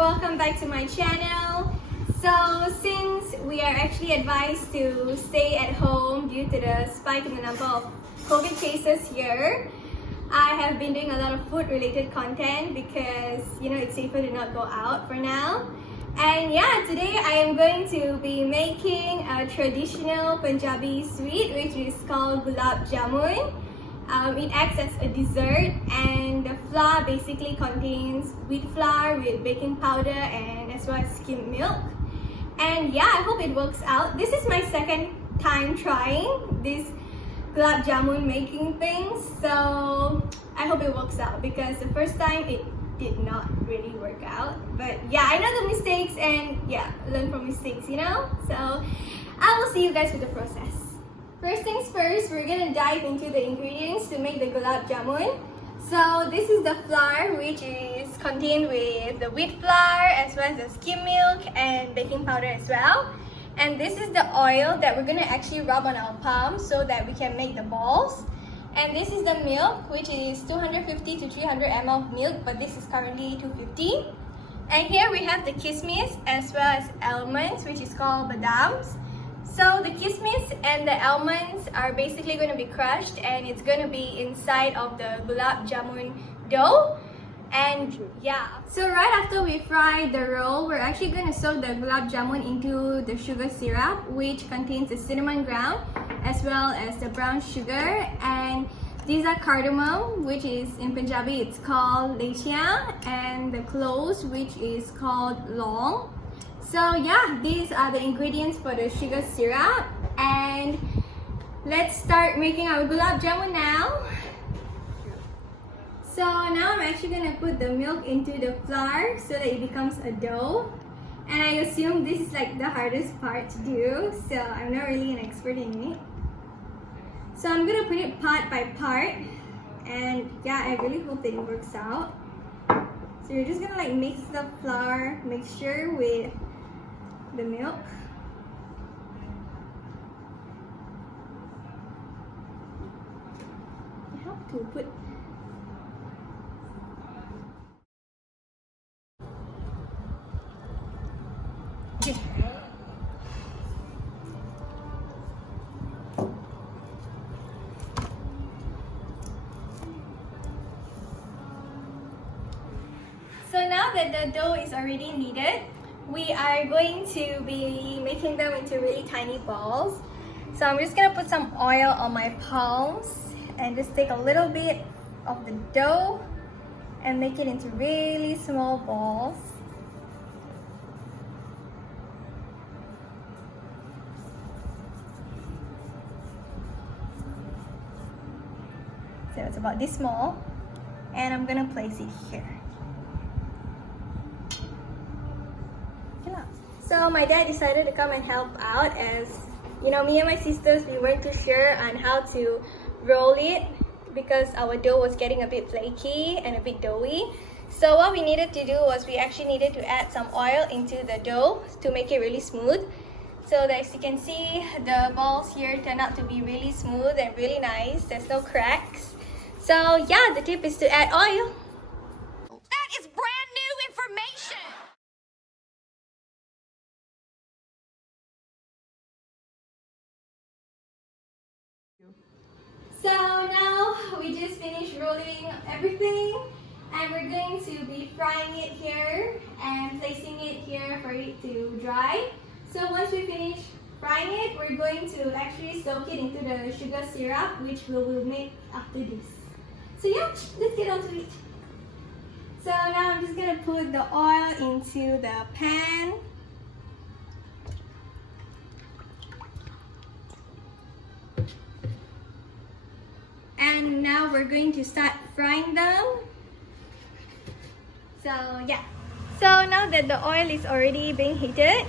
welcome back to my channel. So since we are actually advised to stay at home due to the spike in the number of COVID cases here, I have been doing a lot of food related content because it's safer to not go out for now. And yeah, today I am going to be making a traditional Punjabi sweet which is called Gulab Jamun. It acts as a dessert, and the flour basically contains wheat flour with baking powder and as well as skimmed milk. And yeah, I hope it works out. This is my second time trying this Gulab Jamun making thing, so I hope it works out because the first time it did not really work out. But yeah, I know the mistakes and yeah, learn from mistakes, So I will see you guys with the process. First things first, we're gonna dive into the ingredients to make the Gulab Jamun. So this is the flour, which is contained with the wheat flour as well as the skim milk and baking powder as well. And this is the oil that we're gonna actually rub on our palms so that we can make the balls. And this is the milk, which is 250 to 300 ml of milk, but this is currently 250. And here we have the kismis as well as almonds, which is called badams. So the kismis and the almonds are basically going to be crushed and it's going to be inside of the Gulab Jamun dough. And yeah, so right after we fry the roll, we're actually going to soak the Gulab Jamun into the sugar syrup, which contains the cinnamon ground as well as the brown sugar. And these are cardamom, which is in Punjabi it's called lechia, and the cloves, which is called long. So yeah, these are the ingredients for the sugar syrup, and let's start making our Gulab Jamun now. So now I'm actually going to put the milk into the flour so that it becomes a dough, and I assume this is like the hardest part to do, so I'm not really an expert in it. So I'm going to put it part by part, and yeah, I really hope that it works out. So you're just going to like mix the flour mixture with the milk. I have to put So now that the dough is already kneaded, we are going to be making them into really tiny balls. So I'm just gonna put some oil on my palms and just take a little bit of the dough and make it into really small balls. So it's about this small, and I'm gonna place it here. So my dad decided to come and help out, as me and my sisters, we weren't too sure on how to roll it because our dough was getting a bit flaky and a bit doughy. So what we needed to do was we actually needed to add some oil into the dough to make it really smooth. So that as you can see, the balls here turn out to be really smooth and really nice. There's no cracks. So yeah, the tip is to add oil. That is brand new information! So now we just finished rolling everything, and we're going to be frying it here and placing it here for it to dry. So once we finish frying it, we're going to actually soak it into the sugar syrup, which we will make after this. So yeah, let's get on to it. So now I'm just going to put the oil into the pan. And now we're going to start frying them. So yeah. So now that the oil is already being heated,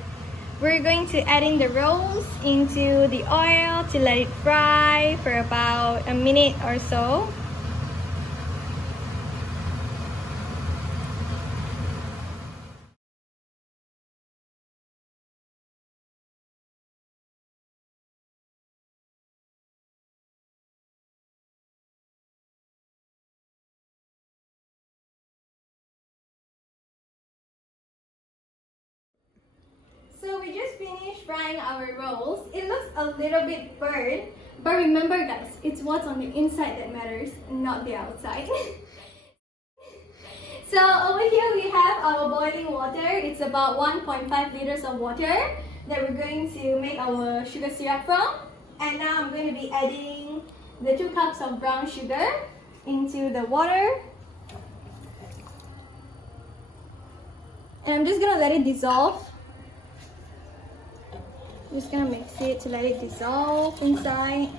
we're going to add in the rolls into the oil to let it fry for about a minute or so. we just finished frying our rolls. It looks a little bit burnt, but remember guys, it's what's on the inside that matters, not the outside. So over here we have our boiling water. It's about 1.5 liters of water that we're going to make our sugar syrup from. And now I'm going to be adding the 2 cups of brown sugar into the water. And I'm just going to let it dissolve. Just going to mix it to let it dissolve inside.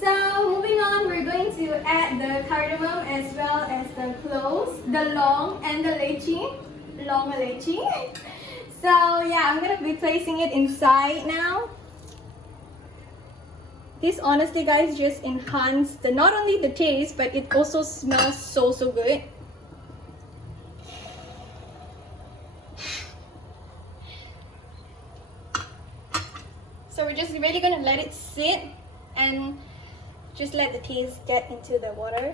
So moving on, we're going to add the cardamom as well as the cloves, the long and the long lychee. So yeah, I'm going to be placing it inside now. This honestly guys just enhanced not only the taste, but it also smells so good. So we're just really gonna let it sit and just let the taste get into the water.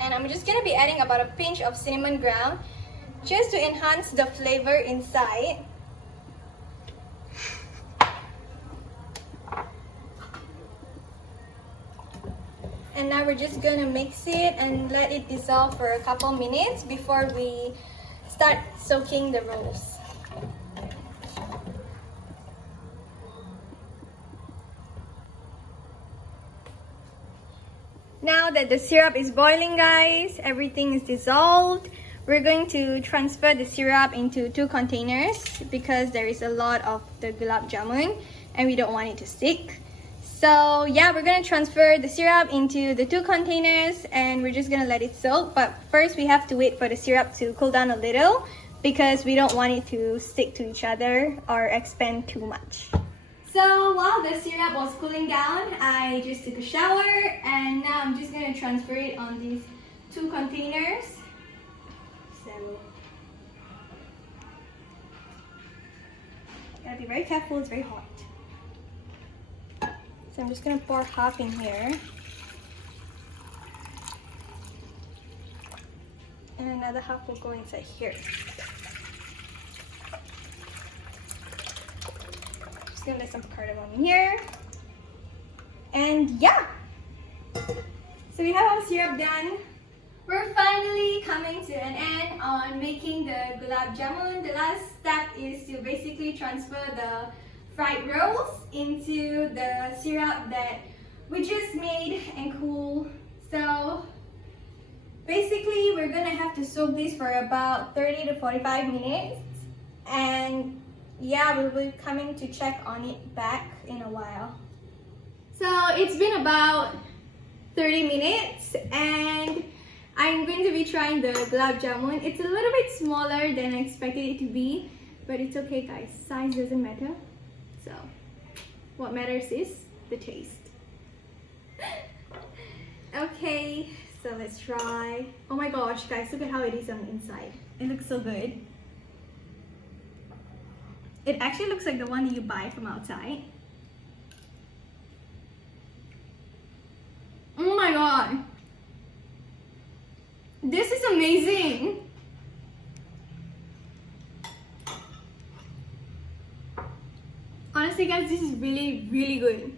And I'm just gonna be adding about a pinch of cinnamon ground just to enhance the flavor inside. And now we're just gonna mix it and let it dissolve for a couple minutes before we start soaking the rolls. Now that the syrup is boiling guys, everything is dissolved, we're going to transfer the syrup into 2 containers because there is a lot of the gulab jamun and we don't want it to stick. So yeah, we're gonna transfer the syrup into the 2 containers and we're just gonna let it soak. But first we have to wait for the syrup to cool down a little because we don't want it to stick to each other or expand too much. So while the syrup was cooling down, I just took a shower and now I'm just gonna transfer it on these 2 containers. So gotta be very careful, it's very hot. So I'm just gonna pour half in here. And another half will go inside here. Just gonna let some cardamom in here. And yeah! So we have our syrup done. We're finally coming to an end on making the gulab jamun. The last step is to basically transfer the fried rolls into the syrup that we just made and cool. So basically we're gonna have to soak this for about 30 to 45 minutes and yeah, we'll be coming to check on it back in a while. So it's been about 30 minutes and I'm going to be trying the gulab jamun. It's a little bit smaller than I expected it to be, but it's okay guys, size doesn't matter. So what matters is the taste. Okay, so let's try. Oh my gosh guys, look at how it is on the inside. It looks so good. It actually looks like the one that you buy from outside. Oh my god, this is amazing. Honestly guys, this is really good.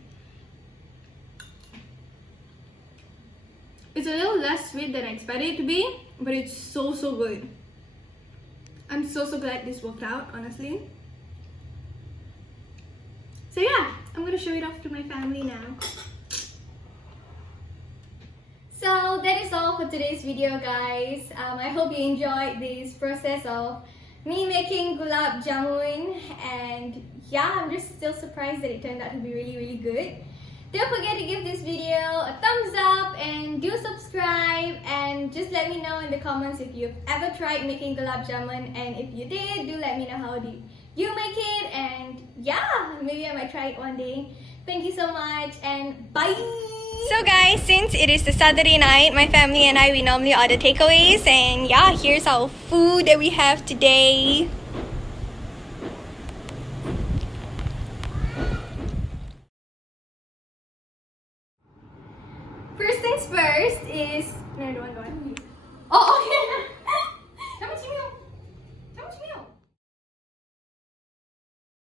It's a little less sweet than I expected it to be, but it's so good. I'm so glad this worked out, honestly. So yeah, I'm gonna show it off to my family now. So that is all for today's video guys. I hope you enjoyed this process of me making gulab jamun, and yeah, I'm just still surprised that it turned out to be really good. Don't forget to give this video a thumbs up and do subscribe, and just let me know in the comments if you've ever tried making gulab jamun, and if you did, do let me know how did you make it, and yeah, maybe I might try it one day. Thank you so much and bye! So guys, since it is the Saturday night, my family and I, we normally order takeaways, and yeah, here's our food that we have today. First things first is... No, don't. Oh,